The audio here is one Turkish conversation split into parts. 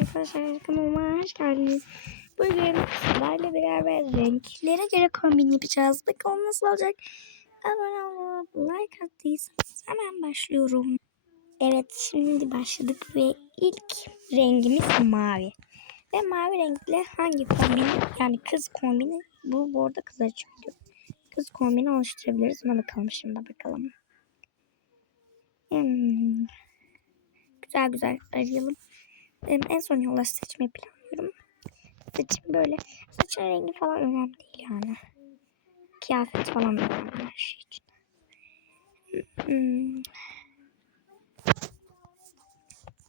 arkadaşlar kanalıma hoş geldiniz. Bugün sizlerle beraber renklere göre kombin yapacağız. Bakalım nasıl olacak. Abone olup like attıysanız hemen başlıyorum. Evet şimdi başladık ve ilk rengimiz mavi. Ve mavi renkle hangi kombini yani kız kombini bu bu arada kızlar çünkü. Kız kombini oluşturabiliriz. Ona bakalım şimdi bakalım. Hmm. Güzel güzel arayalım. En son yoldaş seçmeyi planlıyorum. Seçim böyle. Saçın rengi falan önemli değil yani. Kıyafet falan da önemli her şey için. Hmm.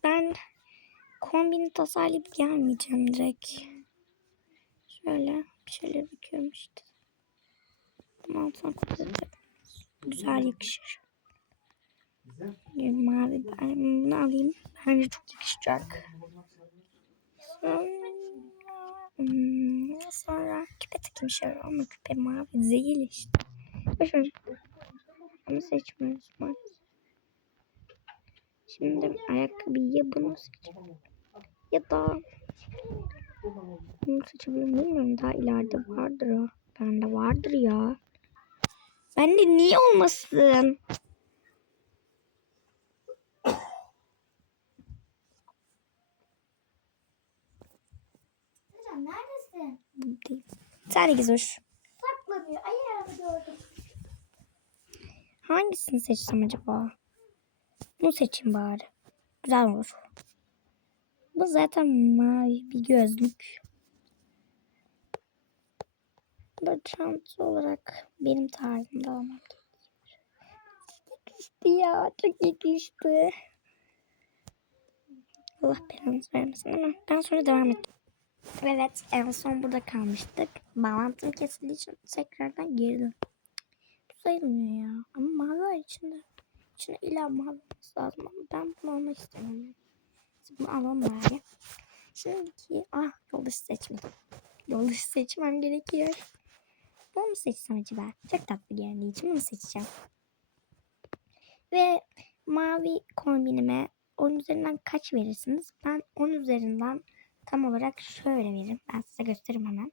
Ben kombini tasarlayıp gelmeyeceğim direkt. Şöyle bir şeyler bakıyorum işte. Altına koyacağım. Güzel yakışır. Mavi ben bunu alayım. Bence çok yakışacak. Sonra, hmm, sonra küpe takayım şöyle ama küpe mavi değil işte. Boşver. Onu seçmiyoruz. Şimdi ayakkabıyı ya bunu seçelim ya da bunu seçebilirim bilmiyorum. Daha ileride vardır o. Bende vardır ya. Bende niye olmasın? Neredesin? Değil. Sen de Gizoş. Saklanıyor. Ay araba gördüm. Hangisini seçsem acaba? Bunu seçeyim bari. Güzel olur. Bu zaten mavi bir gözlük. Bu çanta olarak benim tarzımda ama. Yakıştı ya. Çok yakıştı. Allah belanızı vermesin ama ben sonra devam edeceğim. Evet en son burada kalmıştık. Bağlantım kesildiği için tekrardan girdim. Bu sayılmıyor ya. Ama mavi var içinde. İçine illa mavi olması lazım ama ben bunu almak istemiyorum. Bunu alalım bari. Şimdiki ah yoldaşı seçmedim. Yoldaşı seçmem gerekiyor. Bunu mu seçsem acaba? Çok tatlı geldiği için bunu seçeceğim. Ve mavi kombinime 10 üzerinden kaç verirsiniz? Ben 10 üzerinden tam olarak şöyle veririm. Ben size göstereyim hemen.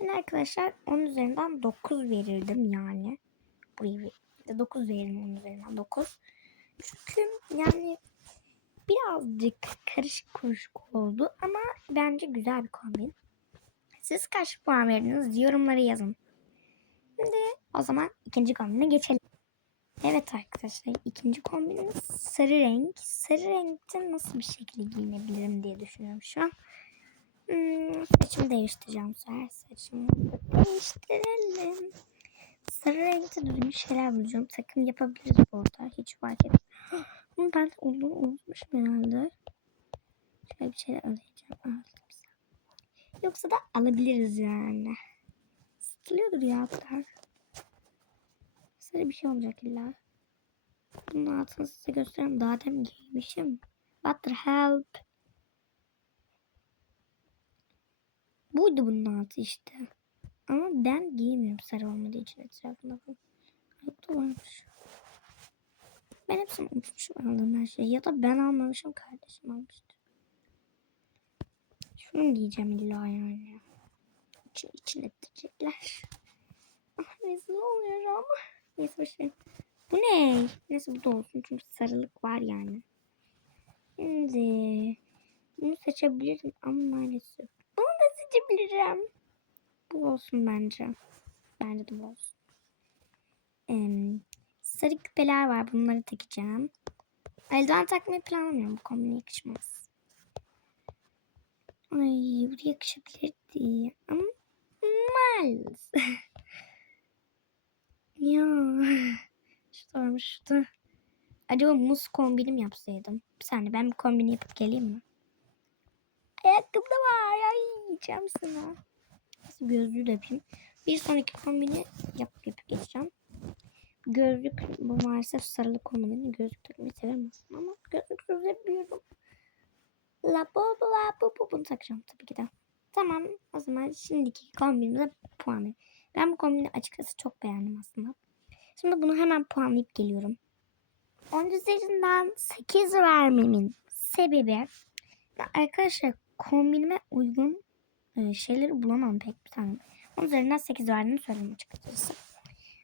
Ben arkadaşlar 10 üzerinden 9 verirdim yani. Burayı ver- 9 veririm 10 üzerinden 9. Çünkü yani birazcık karışık kuruşuk oldu ama bence güzel bir kombin. Siz kaç puan verdiniz yorumlara yazın. Şimdi o zaman ikinci kombine geçelim. Evet arkadaşlar ikinci kombinimiz sarı renk. Sarı renkte nasıl bir şekilde giyinebilirim diye düşünüyorum şu an. Hmm, saçımı değiştireceğim sefer. Saçımı değiştirelim. Sarı renkte düzgün şeyler bulacağım. Takım yapabiliriz burada. Hiç fark etmez. Ama ben onu unutmuşum herhalde. Şöyle bir şeyler alacağım. Aldım. Yoksa da alabiliriz yani. Sıkılıyordur ya bu Sarı bir şey olacak illa. Bunun altını size göstereyim. Daha demin giymişim. The help? Buydu bunun altı işte. Ama ben giymiyorum sarı olmadığı için etrafında. Yok da varmış. Ben hepsini unutmuşum aldığım her şeyi. Ya da ben almamışım kardeşim almıştı. Şunu giyeceğim illa yani. İçin, için ettirecekler. Ah neyse ne oluyor ama. Neyse başlayalım. Bu ne? Neyse bu da olsun çünkü sarılık var yani. Şimdi bunu seçebilirim ama maalesef. Bunu da seçebilirim. Bu olsun bence. Bence de bu olsun. Ee, sarı küpeler var. Bunları takacağım. Eldiven takmayı planlamıyorum. Bu kombine yakışmaz. Ay bu yakışabilirdi. Ama maalesef. Ya. Sormuştu. Acaba muz kombini mi yapsaydım? Bir saniye ben bir kombini yapıp geleyim mi? Ayakkabı da var. Ay yiyeceğim sana. Nasıl gözlüğü de yapayım. Bir sonraki kombini yapıp yapıp geçeceğim. Gözlük bu maalesef sarılı kombini. Gözlük takmayı severim aslında ama gözlüksüz yapıyorum. La bu bu la bu bu bunu takacağım tabii ki de. Tamam o zaman şimdiki kombinimize puan verin. Ben bu kombini açıkçası çok beğendim aslında. Şimdi bunu hemen puanlayıp geliyorum. 10 üzerinden 8 vermemin sebebi Arkadaşlar kombinime uygun e, şeyleri bulamam pek bir tane. Onun üzerinden 8 verdiğimi söyleyeyim açıkçası.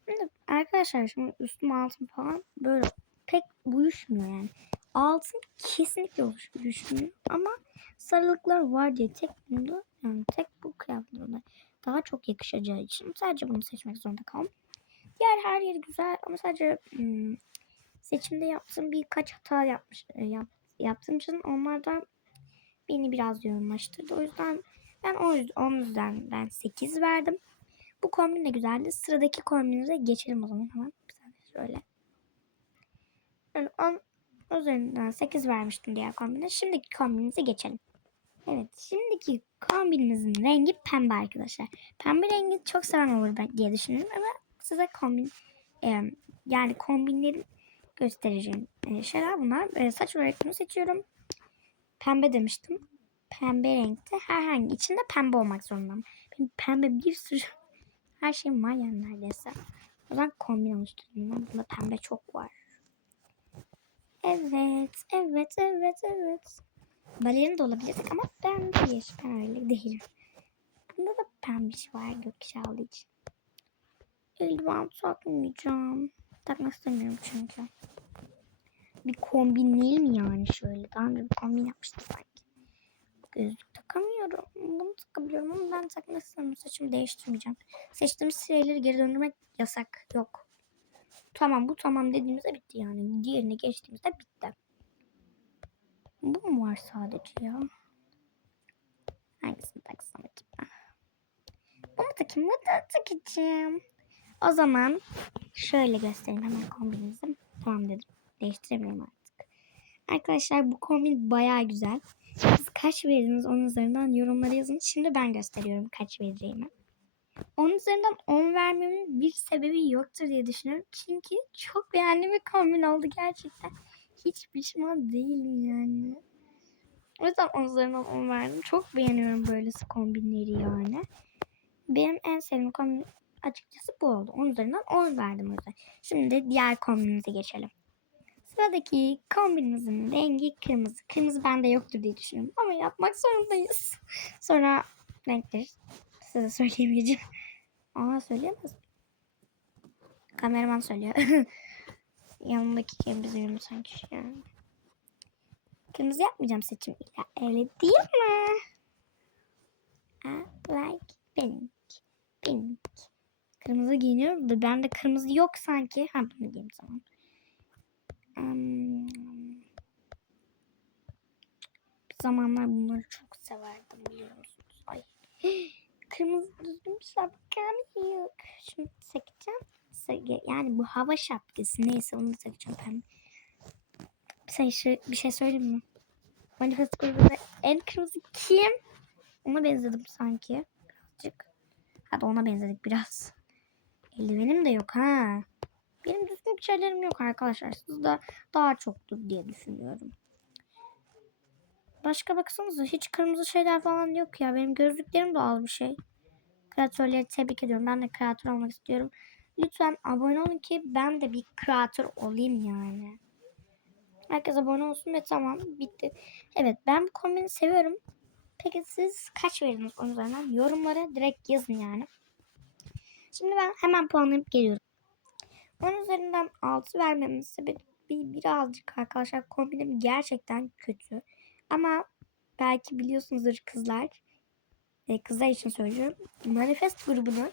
Şimdi arkadaşlar şimdi üstüm altım falan böyle pek uyuşmuyor yani. Altın kesinlikle uyuşmuyor ama sarılıklar var diye tek bunda yani tek bu kıyafetimde daha çok yakışacağı için sadece bunu seçmek zorunda kaldım. Diğer her yeri güzel ama sadece hmm, seçimde yaptığım birkaç hata yapmış e, yap, yaptığım için onlardan beni biraz yoğunlaştırdı. O yüzden ben o yüzden, onun üzerinden 8 verdim. Bu kombin de güzeldi. Sıradaki kombinimize geçelim o zaman hemen. Bir saniye şöyle. Yani 10 üzerinden 8 vermiştim diğer kombine. Şimdiki kombinimize geçelim. Evet şimdiki kombinimizin rengi pembe arkadaşlar. Pembe rengi çok seven olur ben diye düşünüyorum ama size kombin e, yani kombinlerin göstereceğim e, şeyler bunlar. E, saç olarak bunu seçiyorum. Pembe demiştim. Pembe renkte herhangi içinde pembe olmak zorunda. Benim pembe bir sürü her şeyim var yani neredeyse. O yüzden kombin oluşturdum. Bunda pembe çok var. Evet, evet, evet, evet. Balerin de olabilirdik ama ben değil. Ben öyle değilim. Bunda da pembiş var gökkuşağı için. Eldiven takmayacağım. Takmak istemiyorum çünkü. Bir kombin değil mi yani şöyle? Daha önce bir kombin yapmıştım sanki. Gözlük takamıyorum. Bunu takabiliyorum ama ben takmak istemiyorum. Saçımı değiştirmeyeceğim. Seçtiğimiz şeyleri geri döndürmek yasak. Yok. Tamam bu tamam dediğimizde bitti yani. Diğerine geçtiğimizde bitti. Bu mu var sadece ya? Hangisini taksam acaba? Bunu takayım da takacağım. O zaman şöyle göstereyim hemen kombinimizi. Tamam dedim. Değiştiremiyorum artık. Arkadaşlar bu kombin baya güzel. Siz kaç verdiniz onun üzerinden yorumlara yazın. Şimdi ben gösteriyorum kaç vereceğimi. Onun üzerinden 10 vermemin bir sebebi yoktur diye düşünüyorum. Çünkü çok beğendiğim bir kombin oldu gerçekten. Hiç pişman değilim yani. O yüzden 10 üzerinden 10 verdim. Çok beğeniyorum böylesi kombinleri yani. Benim en sevdiğim kombin açıkçası bu oldu. 10 üzerinden 10 verdim o yüzden. Şimdi diğer kombinimize geçelim. Sıradaki kombinimizin rengi kırmızı. Kırmızı bende yoktur diye düşünüyorum. Ama yapmak zorundayız. Sonra renkleri size söyleyemeyeceğim. Aa söyleyemez? Kameraman söylüyor. Yanındaki kırmızı yürümü sanki yani. Kırmızı yapmayacağım seçim. Ya, öyle değil mi? I like pink. Pink. Kırmızı giyiniyorum da bende kırmızı yok sanki. Ha bunu giyeyim tamam. Bir zamanlar bunları çok severdim biliyor musunuz? Ay. Kırmızı düzgün bir şapkam yok. Şunu takacağım. Yani bu hava şapkası neyse onu takacağım ben. Bir şey- bir şey söyleyeyim mi? Manifest grubunda en kırmızı kim? Ona benzedim sanki. Birazcık. Hadi ona benzedik biraz. Eldivenim de yok ha. Benim düzgün şeylerim yok arkadaşlar. Sizde daha çoktur diye düşünüyorum. Başka baksanıza hiç kırmızı şeyler falan yok ya. Benim gözlüklerim de az bir şey. Kreatörleri tebrik ediyorum. Ben de kreatör olmak istiyorum. Lütfen abone olun ki ben de bir kreatör olayım yani. Herkes abone olsun ve tamam bitti. Evet ben bu kombini seviyorum. Peki siz kaç verdiniz onun üzerinden? Yorumlara direkt yazın yani. Şimdi ben hemen puanlayıp geliyorum. Onun üzerinden 6 vermemin sebebi birazcık arkadaşlar kombinim gerçekten kötü. Ama belki biliyorsunuzdur kızlar. E, kızlar için söylüyorum. Manifest grubunu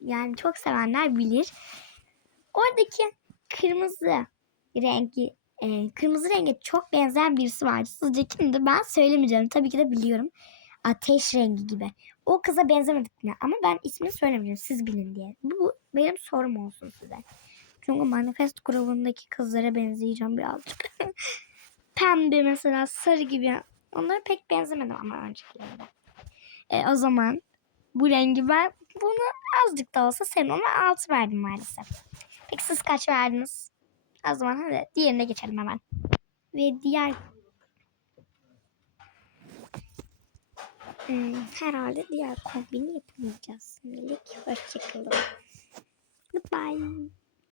yani çok sevenler bilir. Oradaki kırmızı rengi e, kırmızı renge çok benzeyen birisi vardı. Sizce kimdi? Ben söylemeyeceğim. Tabii ki de biliyorum. Ateş rengi gibi. O kıza benzemedik mi? Ama ben ismini söylemeyeceğim. Siz bilin diye. Bu benim sorum olsun size. Çünkü manifest grubundaki kızlara benzeyeceğim birazcık. Pembe mesela sarı gibi. Onlara pek benzemedim ama öncekilerinde. E, o zaman bu rengi ben bunu azıcık da olsa sen ona 6 verdim maalesef. Peki siz kaç verdiniz? O zaman hadi diğerine geçelim hemen. Ve diğer Hmm, herhalde diğer kombini yapamayacağız. Şimdilik hoşçakalın. Goodbye.